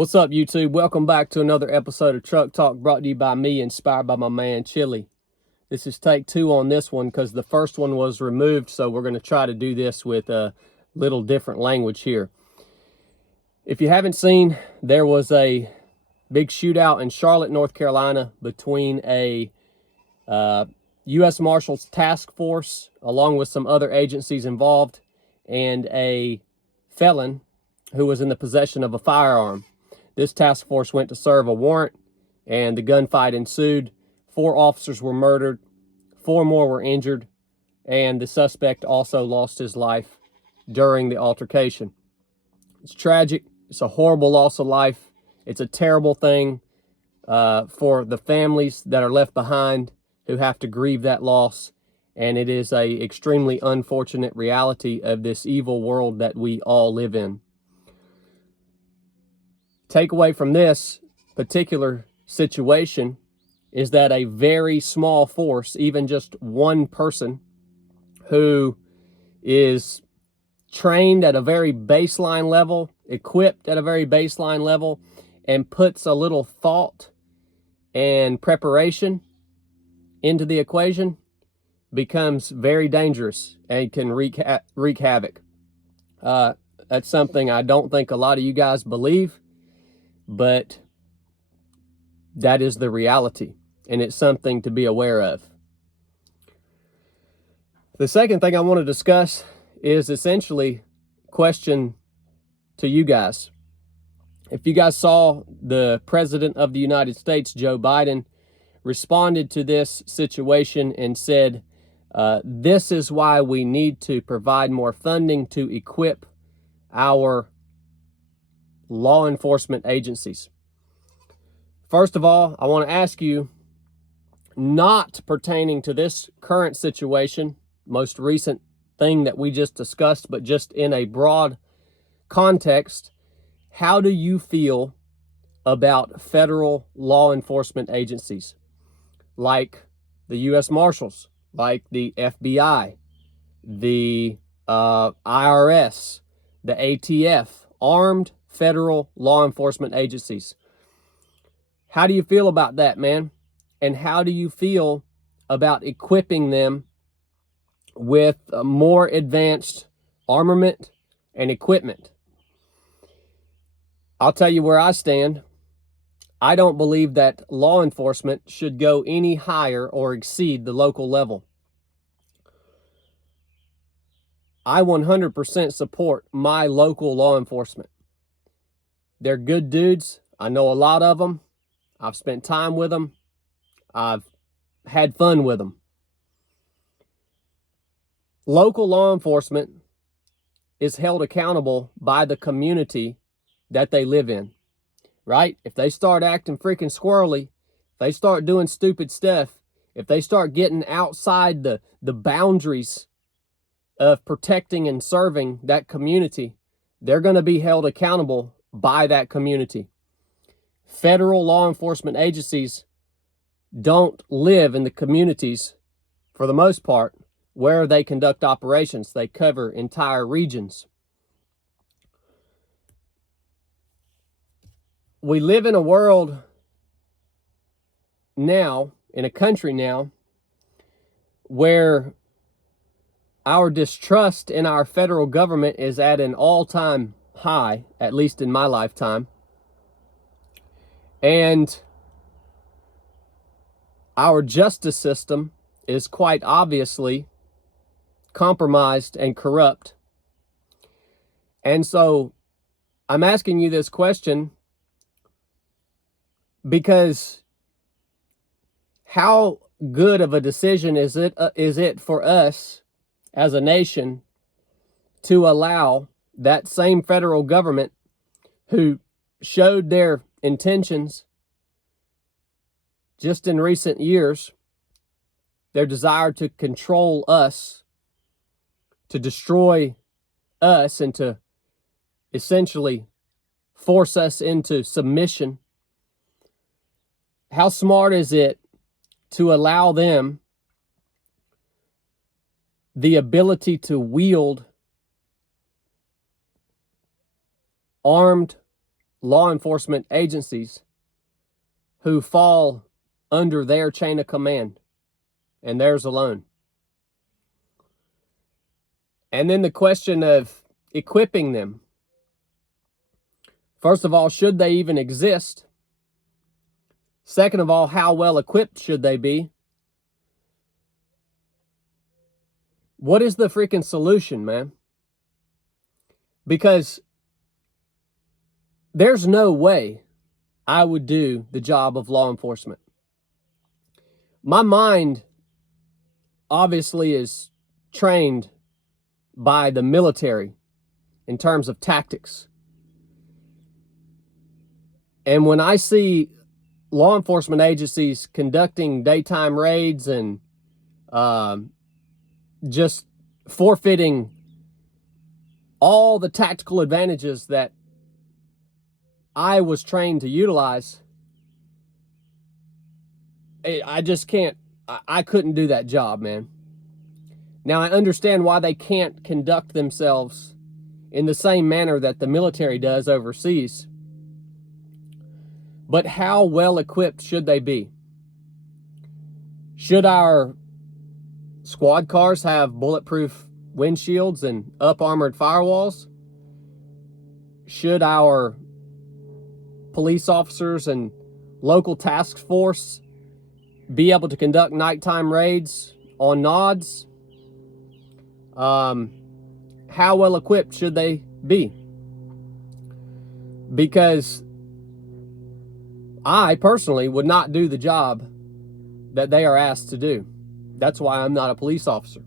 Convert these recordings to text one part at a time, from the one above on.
What's up, YouTube? Welcome back to another episode of Truck Talk, brought to you by me, inspired by my man, Chili. This is take 2 on this one because the first one was removed, so we're going to try to do this with a little different language here. If you haven't seen, there was a big shootout in Charlotte, North Carolina between a U.S. Marshals task force, along with some other agencies involved, and a felon who was in the possession of a firearm. This task force went to serve a warrant, and the gunfight ensued. 4 officers were murdered, 4 more were injured, and the suspect also lost his life during the altercation. It's tragic. It's a horrible loss of life. It's a terrible thing for the families that are left behind who have to grieve that loss, and it is a extremely unfortunate reality of this evil world that we all live in. Takeaway from this particular situation is that a very small force, even just one person who is trained at a very baseline level, equipped at a very baseline level, and puts a little thought and preparation into the equation, becomes very dangerous and can wreak havoc. That's something I don't think a lot of you guys believe, but that is the reality, and it's something to be aware of. The second thing I want to discuss is essentially a question to you guys. If you guys saw, the President of the United States, Joe Biden, responded to this situation and said, this is why we need to provide more funding to equip our law enforcement agencies. First of all, I want to ask you, not pertaining to this current situation, most recent thing that we just discussed, but just in a broad context, how do you feel about federal law enforcement agencies like the U.S. Marshals, like the FBI, the IRS, the ATF, armed federal law enforcement agencies? How do you feel about that, man? And how do you feel about equipping them with more advanced armament and equipment? I'll tell you where I stand. I don't believe that law enforcement should go any higher or exceed the local level. I 100% support my local law enforcement. They're good dudes. I know a lot of them. I've spent time with them. I've had fun with them. Local law enforcement is held accountable by the community that they live in, right? If they start acting freaking squirrely, if they start doing stupid stuff, if they start getting outside the boundaries of protecting and serving that community, they're going to be held accountable by that community. Federal law enforcement agencies don't live in the communities, for the most part, where they conduct operations. They cover entire regions. We live in a world now, in a country now, where our distrust in our federal government is at an all-time high, at least in my lifetime. And our justice system is quite obviously compromised and corrupt. And so I'm asking you this question because how good of a decision is it for us as a nation to allow that same federal government, who showed their intentions just in recent years, their desire to control us, to destroy us, and to essentially force us into submission? How smart is it to allow them the ability to wield armed law enforcement agencies who fall under their chain of command and theirs alone. And then the question of equipping them. First of all, should they even exist? Second of all, how well equipped should they be? What is the freaking solution, man? Because there's no way I would do the job of law enforcement. My mind obviously is trained by the military in terms of tactics. And when I see law enforcement agencies conducting daytime raids and just forfeiting all the tactical advantages that I was trained to utilize, I just can't, I couldn't do that job, man. Now, I understand why they can't conduct themselves in the same manner that the military does overseas. But how well equipped should they be? Should our squad cars have bulletproof windshields and up-armored firewalls? Should our police officers and local task force be able to conduct nighttime raids on nods? How well equipped should they be? Because I personally would not do the job that they are asked to do. That's why I'm not a police officer.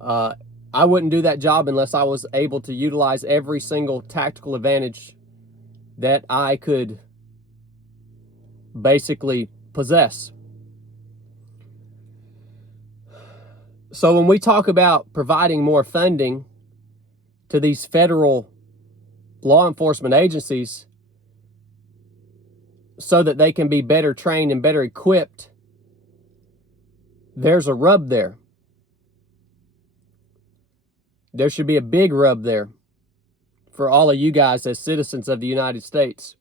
I wouldn't do that job unless I was able to utilize every single tactical advantage that I could basically possess. So when we talk about providing more funding to these federal law enforcement agencies so that they can be better trained and better equipped, there's a rub there. There should be a big rub there for all of you guys as citizens of the United States.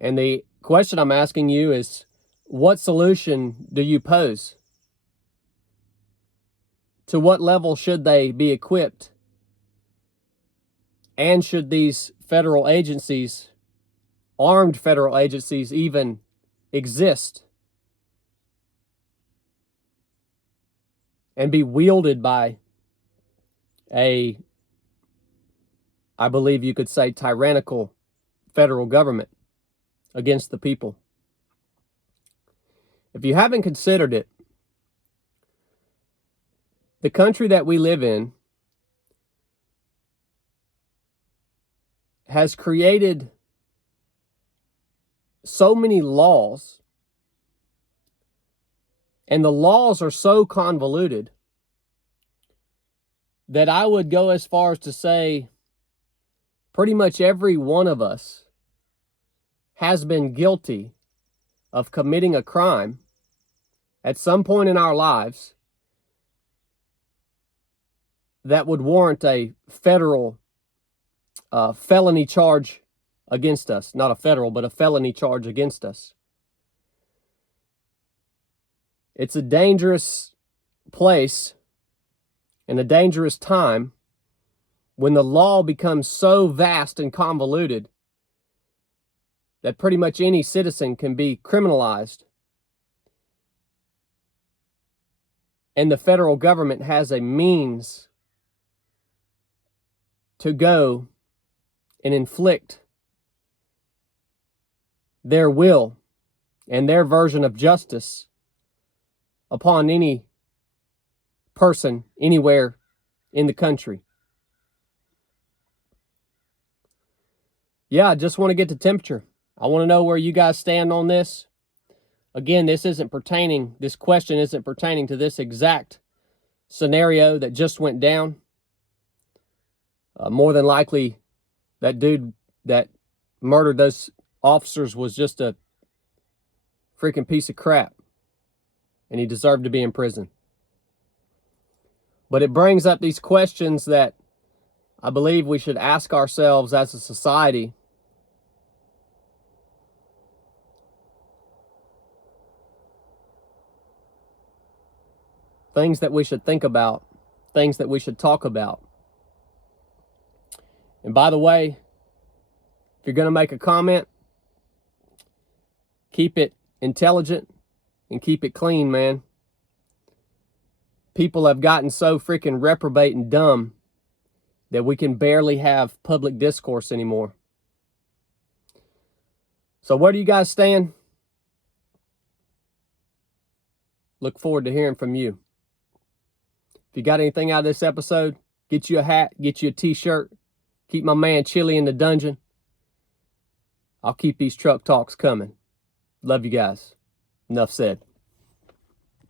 And the question I'm asking you is, what solution do you pose? To what level should they be equipped? And should these federal agencies, armed federal agencies, even exist and be wielded by a, I believe you could say, tyrannical federal government against the people? If you haven't considered it, the country that we live in has created so many laws, and the laws are so convoluted that I would go as far as to say pretty much every one of us has been guilty of committing a crime at some point in our lives that would warrant a federal felony charge against us. Not a federal, but a felony charge against us. It's a dangerous place and a dangerous time when the law becomes so vast and convoluted that pretty much any citizen can be criminalized. And the federal government has a means to go and inflict their will and their version of justice upon any person anywhere in the country. Yeah, I just want to get the temperature. I want to know where you guys stand on this. Again, this question isn't pertaining to this exact scenario that just went down. More than likely, that dude that murdered those officers was just a freaking piece of crap, and he deserved to be in prison. But it brings up these questions that I believe we should ask ourselves as a society, things that we should think about, things that we should talk about. And by the way, if you're going to make a comment, keep it intelligent and keep it clean, man. People have gotten so freaking reprobate and dumb that we can barely have public discourse anymore. So where do you guys stand? Look forward to hearing from you. If you got anything out of this episode, get you a hat, get you a t-shirt, keep my man Chili in the dungeon. I'll keep these truck talks coming. Love you guys. Enough said.